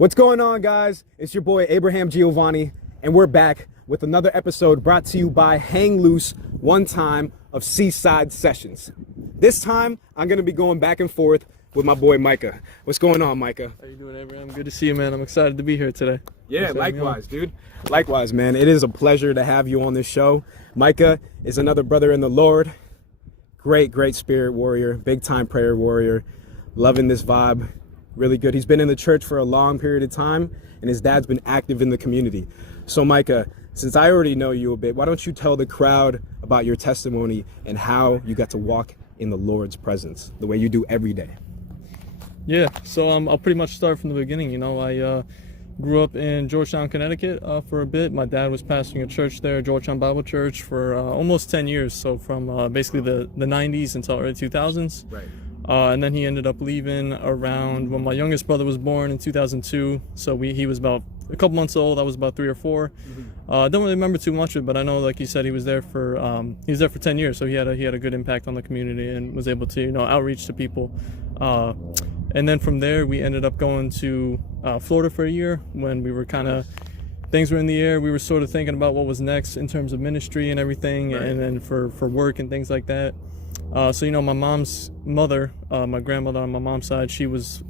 What's going on, guys? It's your boy Abraham Geovanni, and we're back with another episode brought to you by Hangloose, one time of Seaside Sessions. This time, I'm going to be going back and forth with my boy Micah. What's going on, Micah? How you doing, Abraham? Good to see you, man. I'm excited to be here today. Yeah, likewise, dude. Likewise, man. It is a pleasure to have you on this show. Micah is another brother in the Lord. Great spirit warrior, big time prayer warrior. Loving this vibe. Really good. He's been in the church for a long period of time, and his dad's been active in the community. So Micah, since I already know you a bit, why don't you tell the crowd about your testimony and how you got to walk in the Lord's presence the way you do every day? Yeah, so I'll pretty much start from the beginning. You know, I grew up in Georgetown, Connecticut for a bit. My dad was pastoring a church there, Georgetown Bible Church, for almost 10 years. So from basically the 90s until early 2000s. Right. And then he ended up leaving around when my youngest brother was born in 2002. So he was about a couple months old. I was about 3 or 4. Don't really remember too much of it, but I know, like you said, he was there for 10 years. So he had a good impact on the community and was able to, outreach to people. And then from there, we ended up going to Florida for a year when we were things were in the air. We were sort of thinking about what was next in terms of ministry and everything, right. And then for work and things like that. So, my mom's mother, my grandmother on my mom's side, she was,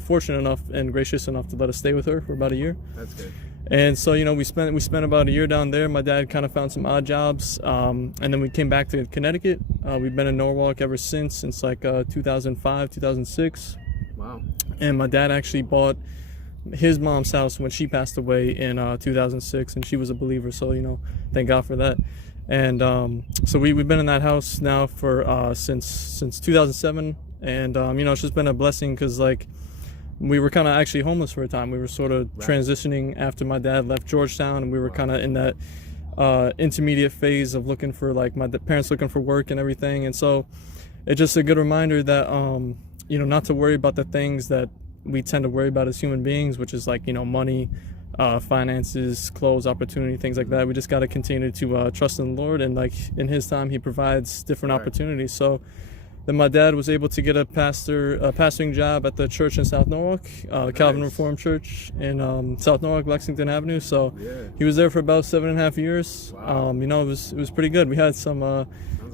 fortunate enough and gracious enough to let us stay with her for about a year. That's good. And so, we spent about a year down there. My dad kind of found some odd jobs. And then we came back to Connecticut. We've been in Norwalk ever since like 2005, 2006. Wow. And my dad actually bought his mom's house when she passed away in 2006, and she was a believer. So, thank God for that. And so we've been in that house now for since 2007, and it's just been a blessing because we were kind of actually homeless for a time. We were sort of transitioning after my dad left Georgetown, and we were kind of in that intermediate phase of looking for my parents looking for work and everything. And so it's just a good reminder that not to worry about the things that we tend to worry about as human beings, which is money, finances, clothes, opportunity, things like that. We just got to continue to trust in the Lord, and in His time, He provides different opportunities. So then my dad was able to get a pastoring job at the church in South Norwalk, the Calvin Reformed Church in South Norwalk, Lexington Avenue. So he was there for about 7.5 years. Wow. It was pretty good. We had some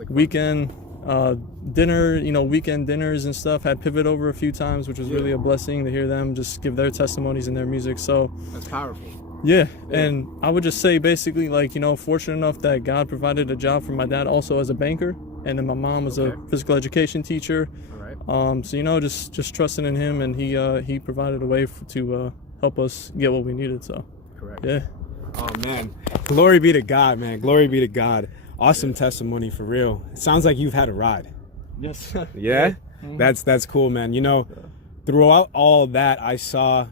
weekend weekend dinners and stuff. Had Pivot over a few times, which was really a blessing to hear them just give their testimonies and their music. So that's powerful. Yeah, and I would just say basically fortunate enough that God provided a job for my dad also as a banker, and then my mom was a physical education teacher. All right. So just trusting in Him, and he provided a way to help us get what we needed. So correct. Yeah. Oh man, glory be to God, man. Glory be to God. Awesome testimony, for real. It sounds like you've had a ride. Yes. Yeah? Mm-hmm. That's cool, man. Throughout all that, I saw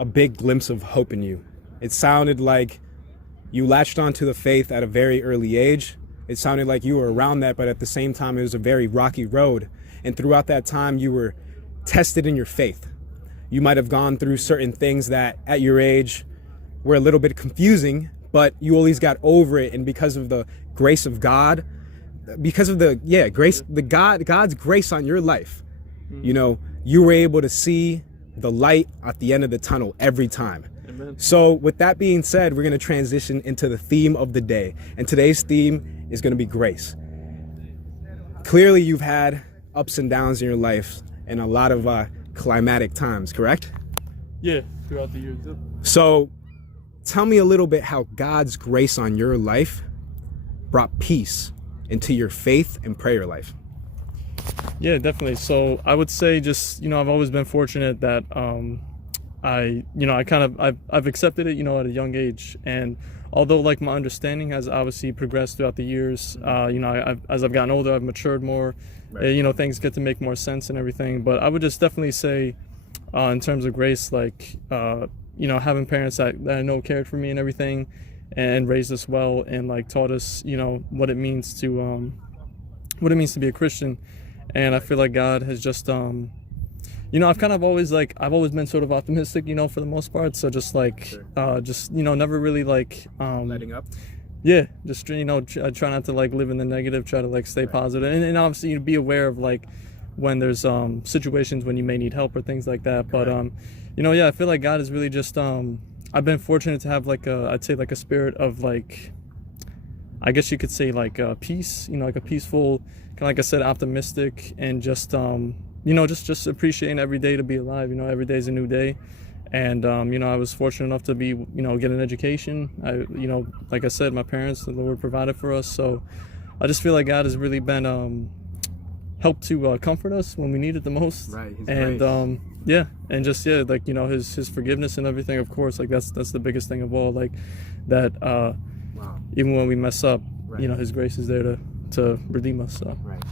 a big glimpse of hope in you. It sounded like you latched onto the faith at a very early age. It sounded like you were around that, but at the same time, it was a very rocky road. And throughout that time, you were tested in your faith. You might have gone through certain things that at your age were a little bit confusing, but you always got over it, and because of the grace of God, because of God's grace on your life, you were able to see the light at the end of the tunnel every time. Amen. So with that being said, we're going to transition into the theme of the day, and today's theme is going to be grace. Clearly, you've had ups and downs in your life and a lot of climatic times, correct? Yeah, throughout the years. So tell me a little bit how God's grace on your life brought peace into your faith and prayer life. Yeah, definitely. So I would say just, I've always been fortunate that I've accepted it, at a young age. And although my understanding has obviously progressed throughout the years, as I've gotten older, I've matured more, right. Things get to make more sense and everything. But I would just definitely say in terms of grace, having parents that I know cared for me and everything, and raised us well, and taught us, what it means to be a Christian. And I feel like God has just, I've always been sort of optimistic, for the most part. So just never really letting up. Yeah, just I try not to live in the negative. Try to stay positive, and obviously be aware of when there's situations when you may need help or things like that. But Yeah, I feel like God is really just I've been fortunate to have like I'd say like a spirit of like, I guess you could say like peace, like a peaceful, kind of like I said, optimistic, and just just appreciating every day to be alive. Every day is a new day. And I was fortunate enough to be, get an education. Like I said, my parents, the Lord provided for us. So I just feel like God has really been helped to comfort us when we need it the most. Right. And and just like his forgiveness and everything. Of course, like that's the biggest thing of all. Like that. Wow. Even when we mess up, Right. His grace is there to redeem us. So. Right.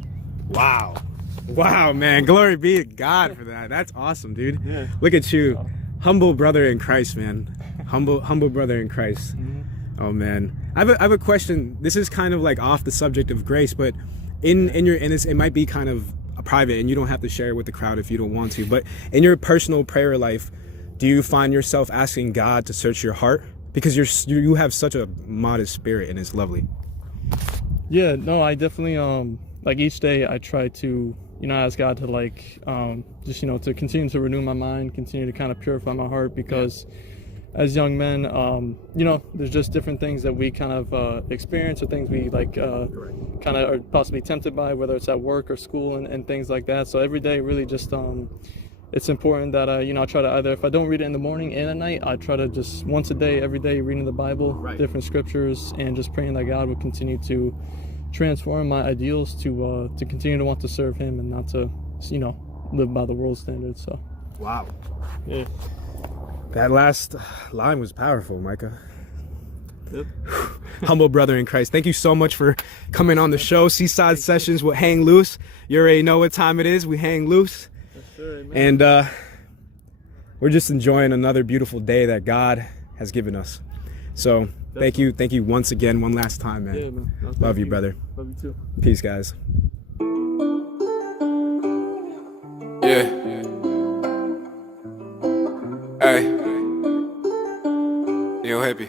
Wow, man. Glory be to God for that. That's awesome, dude. Yeah. Look at you. Humble brother in Christ, man. Humble brother in Christ. Mm-hmm. Oh man. I have a question. This is kind of like off the subject of grace, but in this, it might be kind of a private, and you don't have to share it with the crowd if you don't want to, but in your personal prayer life, do you find yourself asking God to search your heart? Because you have such a modest spirit, and it's lovely. Yeah, no, I definitely like each day I try to ask God to like just to continue to renew my mind, continue to kind of purify my heart, because as young men there's just different things that we kind of experience, or things we like kind of are possibly tempted by, whether it's at work or school and things like that. So every day really just it's important that I try to, either if I don't read it in the morning and at night, I try to just once a day, every day, reading the Bible, different scriptures, and just praying that God will continue to transform my ideals to continue to want to serve Him and not to live by the world standards. So Wow. yeah. That last line was powerful, Micah. Yep. Humble brother in Christ. Thank you so much for coming on the show. Seaside Sessions with Hangloose. You already know what time it is. We hang loose. And we're just enjoying another beautiful day that God has given us. So thank you once again, one last time, man. Yeah, man. No, Love you, brother. Love you too. Peace, guys. Yeah. Hey. Yo, happy.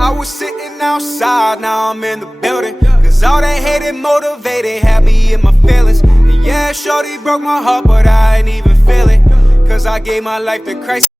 I was sitting outside, now I'm in the building. Cause all that hate and motivated had me in my feelings. And yeah, shorty broke my heart, but I ain't even feel it. Cause I gave my life to Christ.